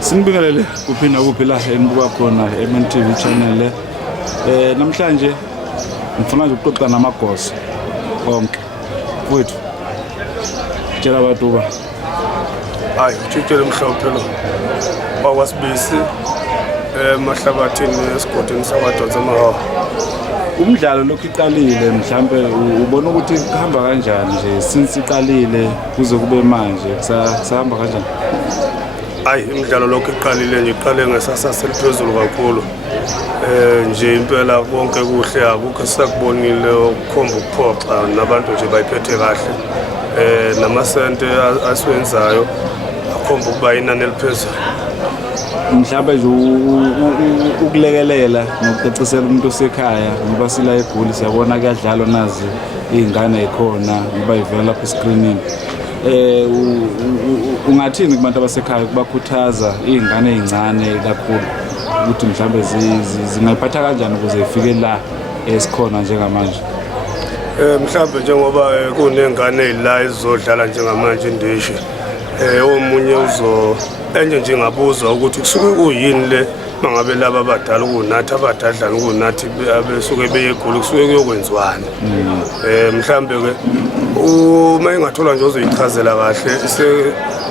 Sinibingelele kuphinda kuphila enibuka khona eMTV channel le. Namhlanje ngifuna nje ukuxoxa namagoso onke. Mfowethu. Tshela abantu ba. Hayi, Tshitshi Elimhlophe lo. Bakwasibisi eMahlabathini esigodini sakwadonsa mahawu. Umdlalo lokhu iqalile mhlambe ubona ukuthi kuhamba kanjani nje since iqalile kuze kube manje kusahamba kanjani? Hayi, imidlalo lokhu iqalile nje iqale ngesasa seliphezulu kakhulu. Nje impela konke kuhle akukho sakubonile ukukhomba ukuphoxa nabantu nje bayiphethe kahle. Namasente asiwenzayo akhomba ukuba inani eliphezulu. Mhlawumbe nje ukulekelela nokucacisela umuntu osekhaya ngoba sila eGoli siyabona kuyadlalwa nazi izingane ekhona ngoba ivela lapha escreenini. Ungathini kubantu abasekhaya ukubakhuthaza izingane ezincane kakhulu ukuthi mhlawumbe zingayiphatha kanjani ukuze ifike la esikhona njengamanje? Mhlawumbe njengoba kunengane ezila ezodlala njengamanje indishi omunye enye nje ngabuzwa ukuthi kusuke kuyini le mangabe laba abadala ukunathi abadadla ukunathi abesuke beye eGoli kusuke kuyokwenziwana. Mhlawumbe ke uma engathola nje uzoyichazela kahle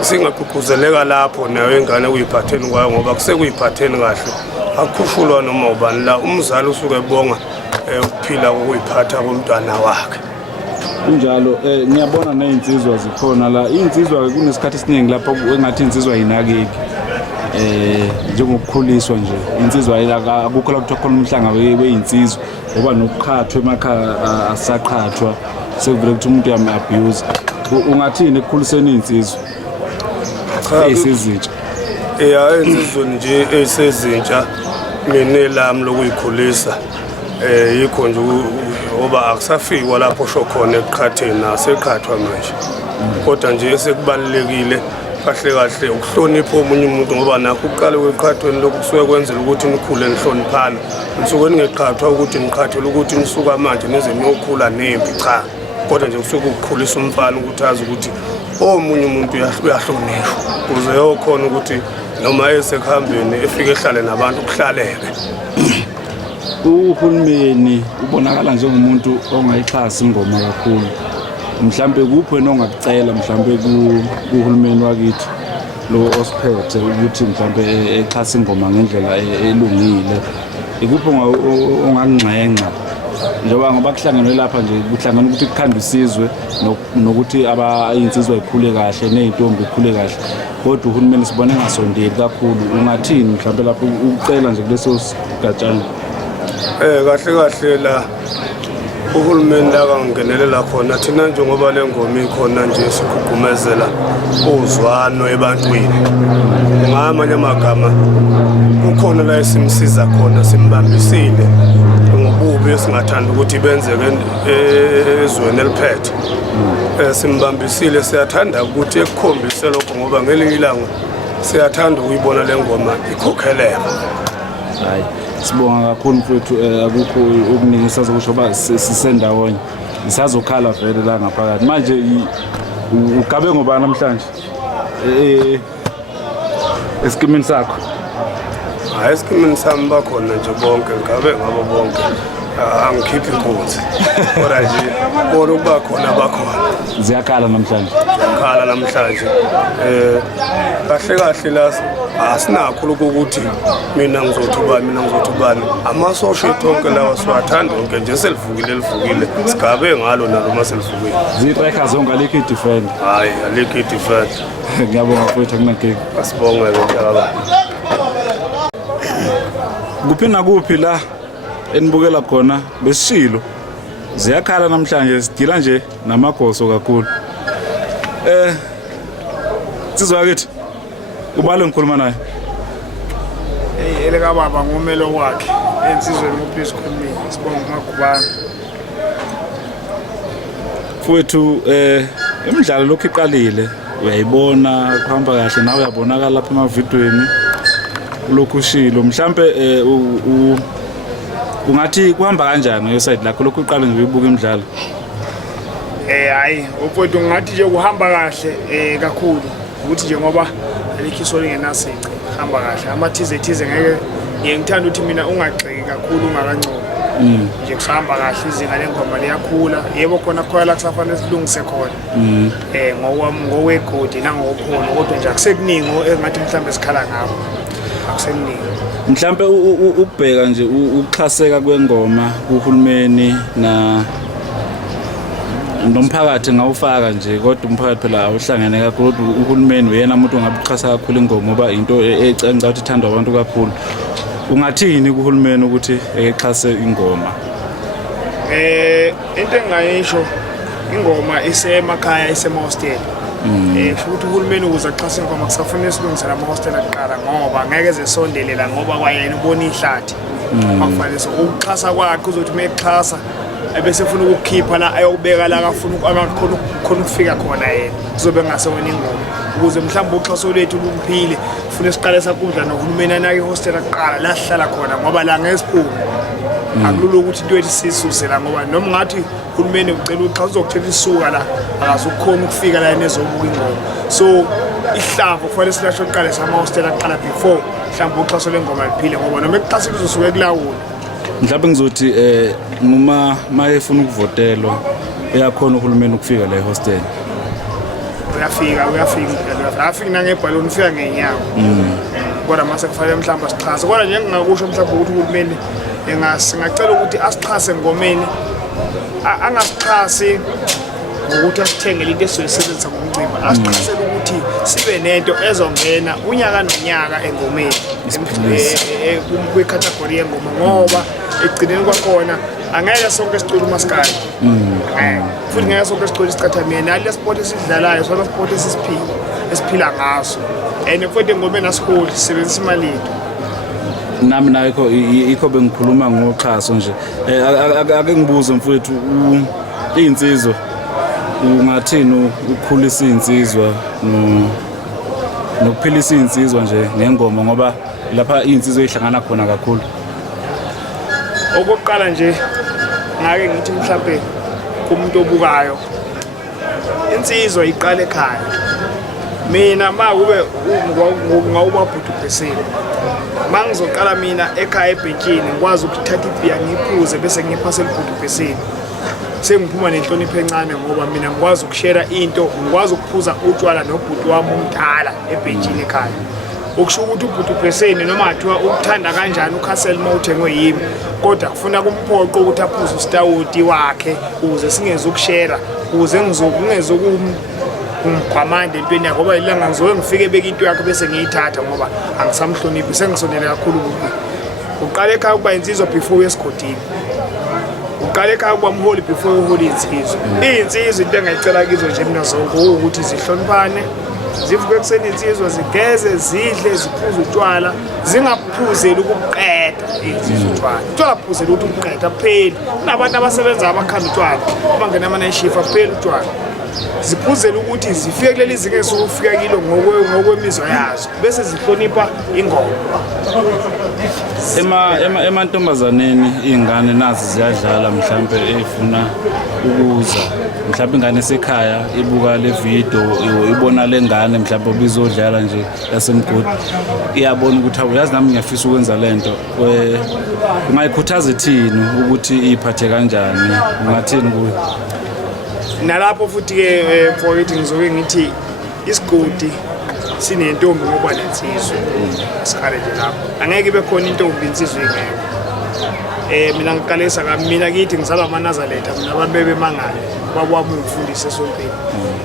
singaqhuquzeleka lapho nayo ingane kuyiphatheni kwayo ngoba kusekuyiphatheni kahle akukhushulwa noma ubani la umzali usuke ebonga ukuphila kokuyiphatha komntwana wakhe. Kunjalo ngiyabona nezinsizwa zikhona la izinsizwa kunesikhathi esiningi lapho engathi izinsizwa yinakeki njengokukhuliswa nje insizwa akukho la kuthiwa khona umhlanga wezinsizwa ngoba nokuqhathwa emakhaya asaqhathwa sekuvele ukuthi umuntu uyami-abuse. Ungathini ekukhuliseni izinsizwa ezisezintsha? Insizweni nje ezisezintsha mina elami lokuyikhulisa yikho nje ngoba akusafikwa lapho sho khona eqhatheni aseqhathwa manje. Kodwa nje esekubalekile kahle kahle ukuhlonipha omunye umuntu ngoba nakho uqale kweqhathweni lokhu kusuke kwenzela ukuthi nikhule nihloniphana. Nisuke ningeqhathwa ukuthi niqhathele ukuthi nisuka manje nize niyokhula nempi cha. Kodwa nje kusuke ukukhulisa umfana ukuthi azi ukuthi omunye umuntu uyahlonishwa kuze yokhona ukuthi noma esekuhambeni efike ehlale nabantu kuhlaleke. Uhulumeni ubonakala njengomuntu ongayixhasi ingoma kakhulu. Mhlambe kuphi wena ongakucela mhlambe kuhulumeni wakithi lo osiphethe ukuthi mhlambe exhasa ingoma ngendlela elungile. Ikuphi ongangxenxa njengoba ngoba kuhlangenwe lapha nje kuhlangana ukuthi kukhanda isizwe nokuthi izinsizwa zikhule kahle nezintombi zikhule kahle kodwa uhulumeni sibone ngasondeli kakhulu. Ungathini mhlambe lapho ucela nje kuleso sigatshana? Kahle la uhulumeni la kangenelela khona thina njengoba le ngoma ikhona nje sikugumezela uzwano ebantwini. Ngamanye amagama ukhona la esimsiza khona simbambisile ngobubi esingathanda ukuthi benzeke ezweni eliphethe. Simbambisile siyathanda ukuthi ekukhombise lokho ngoba ngelinye ilanga siyathanda ukuyibona le ngoma ikhokheleka. Hayi sibonga kakhulu mfowethu akukho okuningi sazokusho ba sisendawonye isazokhala vele la ngaphakathi manje ugabe ngoba namhlanje esikimini sakho? Hayi esikimini sami bakhona nje bonke ngabe ngabo bonke angikhiphi inkunzi kodwa nje bona ukuba khona bakhona ziyakhala namhlanje khala namhlanje kahle kahle la asinakho lokuthi mina ngizothi ubani amasosha ethu lawa siwathanda onke nje selivukile sigabe ngalo nalo maselivukile zitracker zonke alikho i-defend hayi alikho i-defend ngiyabonga mfowethu akunankinga asibonge njalo kuphi nakuphi la enibukela khona besishilo ziyakhala namhlanje sidila nje namagoso kakhulu sizwa kithi ubalo ngikhuluma naye eleka baba ngomelo wakhe ensizweni uPeace Khulumile sibonga uMagubane mfowethu imidlalo lokhu iqalile uyayibona kuhamba kahle nawe uyabonakala lapha emavidweni lokhu ushilo mhlambe ungathi kuhamba kanjani ngeside lakho lokhu uqale nje uyibuka imidlalo hayi mfowethu ngathi nje kuhamba kahle kakhulu ukuthi nje ngoba alikhiso lingenasici hamba kahle amathize ngeke ngithanda ukuthi mina ungagxeki kakhulu ungakancoma nje kusahamba kahle izinga lengoma liyakhula yebo khona la kusafanele silungise khona ngowegodi nangokhona kodwa nje akusekuningi engathi mhlambe sikhala ngabo akusekuningi mhlambe ukubheka nje ukuxhaseka kwengoma kuhulumeni nomphakathi ngawufaka nje kodwa umphakathi phela awuhlangene kakhulu uhulumeni uyena umuntu ongabuxhasa kakhulu ingoma ngoba into ecenga ukuthi ithandwa abantu kakhulu ungathini kuhulumeni ukuthi exhase ingoma into engayisho ingoma isemakhaya isemahostel futhi uhulumeni ukuze axhase ingoma kusafanele silungisele amahostel aqala ngoba ngeke ezesondelela ngoba kwayena ubona ihlathi akufanele so ukuxhasa kwakhe uzothi mexhasa ebese funa ukukhipha la ayobeka la akafuna khona ukufika khona yena kuzobe ngasewona ingoma ukuze mhlawumbe uxhaso lethu lumphile ufuna siqale sakudla nohulumeni anake ihostel aqala la sihlala khona ngoba la ngesiphuma akulula ukuthi into ethi sisuse la ngoba noma ngathi uhulumeni ucela uxhaso uzokuthetha isuka la akazukhona ukufika la nezobuka ingoma so ihlavu kufanele silasho uqale samahostel aqala before mhlawumbe uxhaso lengoma liphile ngoba noma ekuxhasa lizosuke kulawula mhlawumbe ngizothi noma mayefuna ukuvotelwa uyakhona uhulumeni ukufika la ehostel uyafika nangebhaloni ufika ngenyawo kodwa mase kufanele mhlawumbe asixhase kodwa nje ngingakusho mhlawumbe ukuthi uhulumeni singacela ukuthi asixhase ngomeni angasixhasi ngokuthi asithengele into esizoyisebenzisa ngomncimba asixhasele ukuthi sibe nento ezongena unyaka nonyaka engomeni kwikhathagori yengoma ngoba egcineni kwakhona angeke sonke sicula umaskandi futhi ngeke sonke sicula isicathamia nale sport esidlalayo sona sport esiphila ngaso and futhi engomeni asiholi sisebenzisa imali yethu nami nakho ikho bengikhuluma ngoxhaso nje ake ngibuze mfowethu insizwa ungathini ukukhulisa insizwa nokuphilisa insizwa nje ngengoma ngoba lapha insizwa ihlangana khona kakhulu okokuqala nje ngake ngithi mhlawumbe kumuntu obukayo insizwa iqala ekhaya mina makube ngawubabhudubheseni mangizoqala mina ekhaya ebhentshini ngikwazi ukuthatha ibhiya ngiphuze bese ngiphasela ibhudubheseni sengiphuma nenhlonipho encane ngoba mina ngikwazi ukushare into ngikwazi ukuphuza utshwala nobhuti wami omdala ebhentshini ekhaya ukusho ukuthi ubhudubheseni noma athiwa ukuthanda kanjani ukhasela mawuthengwe yimi kodwa kufuna kumphoqo ukuthi aphuze usitawuti wakhe ukuze singeze ukushare ukuze ngizokungqamanda empeni yakhe ngoba ilanga ngizoke ngifike beka into yakhe bese ngiyithatha ngoba angisamhloniphi sengisondele kakhulu kubi uqala ekhaya ukuba insizwa before uyesigodini uqala ekhaya ukuba umholi before uholi insizwa into engayicela kizo nje mina zonke ukuthi zihloniphane zivuke ekuseni insizwa zigeze zidle ziphuze utshwala zingaphuzeli ukuqeda insizwa utshwala phuzeli ukuthi ukuqeda pheli kunabantu abasebenza abakhanda utshwala abangena amanayishifa pheli utshwala ziphuzela ukuthi zifike kuleli zinga esukufika kilo ngokwemizwa yazo bese zihlonipha ingoma emantombazaneni ingane nazi ziyadlala mhlambe efuna ukuza mhlawumbe ingane esekhaya ibuka le video ibona le ngane mhlawumbe obizodlala nje yasemgodi iyabona ukuthi awuyazi nami ngiyafisa ukwenza lento ungayikhuthaza ithini ukuthi iphathe kanjani ungathini kuyo nalapho futhi-ke mfowethu ngizoke ngithi isigodi sinentombi ngoba nensizwe sikhale nje lapho angeke ibe khona intombi insizwe ingekho mina ngiqalisa kami mina kithi ngizalwa amaNazaretha mina abantu bebemangale babami ungifundise esontweni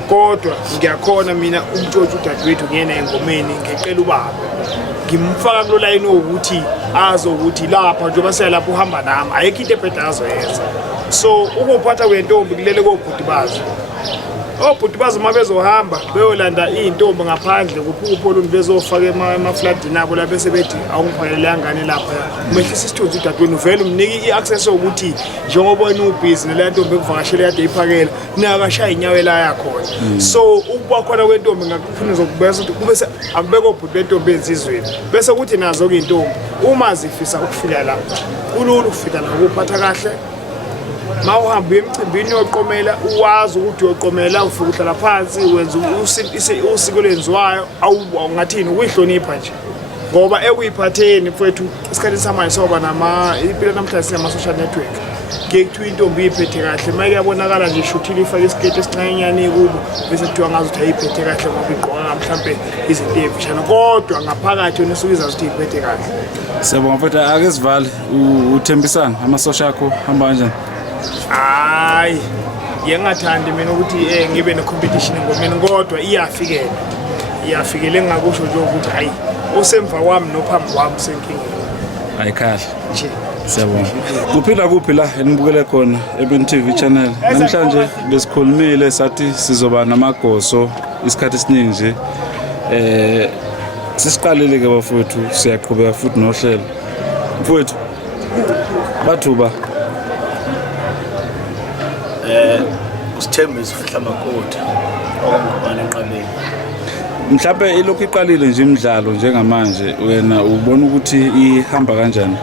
kodwa ngiyakhona mina umtshotshi udadewethu ngiyena engomeni ngicela ubaba ngimfaka kulo line ukuthi azokuthi lapha njengoba siyalapha uhamba nami ayikho into ebheda azoyenza so ukuphatha kwentombi kulele kobhuti bazo obhuti bazo uma bezohamba beyolanda iy'ntombi ngaphandle kuphupholuni bezofaka emafladini abo la bese bethi awungiphakelele ngane lapha umehlisa isithunzi udadewenu vele umnike i-access yokuthi njengoba wena ubhizi naleya ntombi ekuvakashele kade iphakela nakashaya inyawo la yakhona so ukuba khona kwentombi ngakufuna zokubesa ukuthi kube akubeka obhuti bentombi ensizweni bese kuthi nazo-ke iy'ntombi uma zifisa ukufika la kulula ukufika la ukuphatha kahle ma uhamba emcimbini yoqomela uwazi ukuthi uyoqomela ufika uhlala phansi wenza usiko lenziwayo awungathini ukuyihlonipha nje ngoba ekuyiphatheni mfowethu isikhathi samanje soba impilo namhlanje sinama-social network kuye kuthiwa intombi iyiphethe kahle ma kuyabonakala nje ishuthile ifake isiketi esincanyenyane kubo bese kuthiwa ngazi ukuthi ayiphethe kahle ngoba igqoka mhlawumbe izinto ey'mfishane kodwa ngaphakathi yona isuke izazi ukuthi iyiphethe kahle. Siyabonga mfowethu, ake sivale uthembisana amasosha akho hamba kanjani? Hayi ngingathandi mina ukuthi ngibe ne-competition engomeni kodwa iyafikela engingakusho nje ukuthi hayi osemva kwami nophambi kwami senkingeni ayikhahle nje. Siyabonga. Kuphila kuphi la enibukele khona eBNTV channel namhlanje besikhulumile sathi sizoba namagoso isikhathi esiningi nje sisiqalile ke bafowethu siyaqhubeka futhi nohlelo mfowethu bathuba usithembisa Fihlamakoti okungubani enqabeni mhlawumbe ilokhu iqalile nje imidlalo njengamanje wena ubona ukuthi ihamba kanjani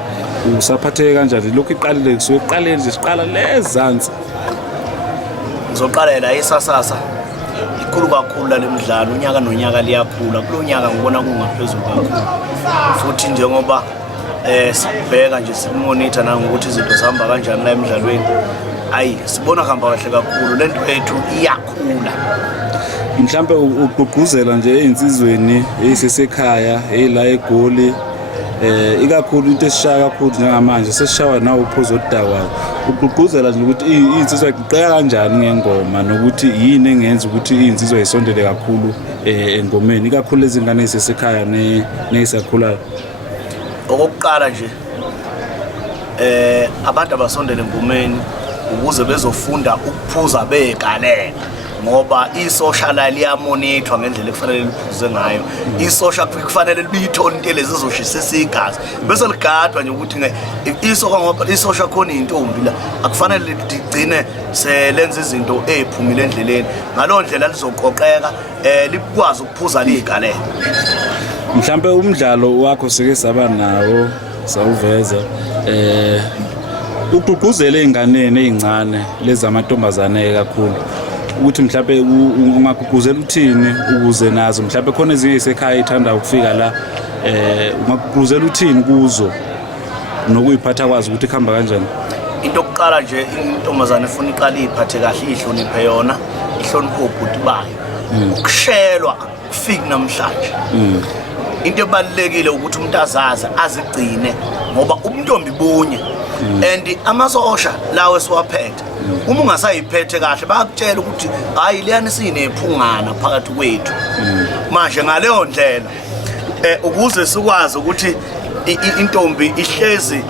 usaphatheke kanjani lokhu iqalile kusuke iqalile nje siqala lezansi ngizoqalela iSixaxa ikhulu kakhulu le midlalo unyaka nonyaka liyakhula kulo nyaka ngibona kungaphezulu kakhulu futhi njengoba sibheka nje simonitor nangokuthi izinto zihamba kanjani la emidlalweni ayi sibona hamba kahle kakhulu lento yethu iyakhula mhlawumbe ugqugquzela nje einsizweni ezisekhaya la eGoli ikakhulu into esishaya kakhulu njengamanje sesishawa nawo uphuzo odakwayo ugqugquzela nje ukuthi insizwa iqheka kanjani ngengoma nokuthi yini engenza ukuthi insizwa isondele kakhulu engomeni ikakhulu lezingane ezisekhaya nezisakhulayo. Okokuqala nje abantu abasondele engomeni ukuze bezofunda ukuphuza begalela ngoba isocial liyamonitor ngendlela ekufanele liphuze ngayo isocial kufanele libithole into lezi zizoshisa igazi bese ligadwa nje ukuthi isocial ngoba isocial khona intombi la akufanele ligcine selenza izinto eziphumile endleleni ngalo ndlela lizoqoqeka likwazi ukuphuza ligalela. Mhlawumbe umdlalo wakho sike saba nawo sawuveza ugqugquzele inganene ezincane lezi amantombazane kakhulu ukuthi mhlawumbe ungagqugquzela uthini ukuze nazo mhlawumbe khona ezinye esekhaya ithanda ukufika la ungagqugquzela uthini kuzo nokuyiphatha kwazi ukuthi ikhamba kanjani. Into yokuqala nje intombazane ifuna iqala iphathe kahle ihloniphe yona ihloniphe ubhuti bayo ukushelwa kufiki namhlanje into ebalekile ukuthi umuntu azazi azigcine ngoba ubuntombi bunye and amasosha lawe siwaphethe uma ungasayiphethe kahle bayakutshela ukuthi hayi liyani sinephungana phakathi kwethu manje ngaleyo ndlela ukuze sikwazi ukuthi intombi ihlezi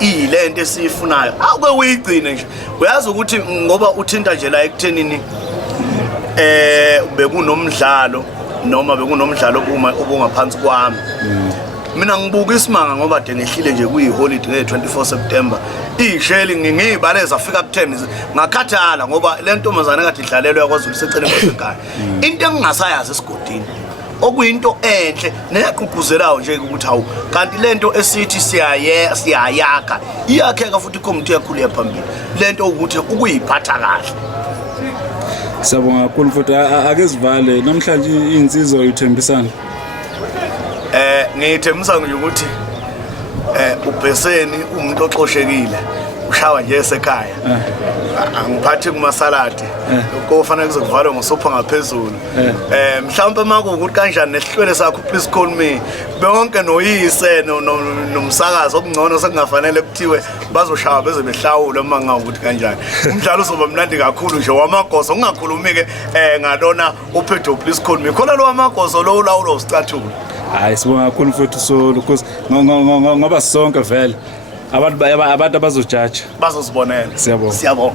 ilento esifunayo ake uyigcine nje uyazi ukuthi ngoba uthinta nje la ekuthenini bekunomdlalo noma bekunomdlalo obungaphansi kwami mina ngibuka isimanga ngoba de ngehlile nje kuyiholiday nge-24 September isheli ngiyibaleza afika ku10 ngakhathala ngoba le ntombazane kade idlalelwe yakwazi uliseceleni kwasekhaya into engingasayazi esigodini okuyinto enhle neyaqhuquzelayo nje ukuthi hawu kanti lento esithi siyayaka iyakheka futhi community yakhulu yaphambili lento ukuthi ukuyiphatha kahle Siyabonga kakhulu futhi ake sivale namhlanje insizwa uyithembisana. Ngithembisa nje ukuthi ubheseni umuntu oxoshekile ushawa nje esekhaya. Angiphathi kumasaladi kofanele kuzokuvalwa ngosopha ngaphezulu. Mhlawumbe makuwukuthi kanjani nesihlwele sakho please call me. Bonke noyise nomsakazo okungcono sekungafanele kuthiwe bazoshawa beze behlawule uma ngawukuthi kanjani. Umdlalo uzoba mnandi kakhulu nje wamagoso ungakhulumi ke ngalona uphetho please call me. Khona lo wamagoso lo ulawulo usicathulo. Hayi sibonga kakhulu futhi so because ngoba sonke vele abantu abazojaja bazosibonela. Siyabonga.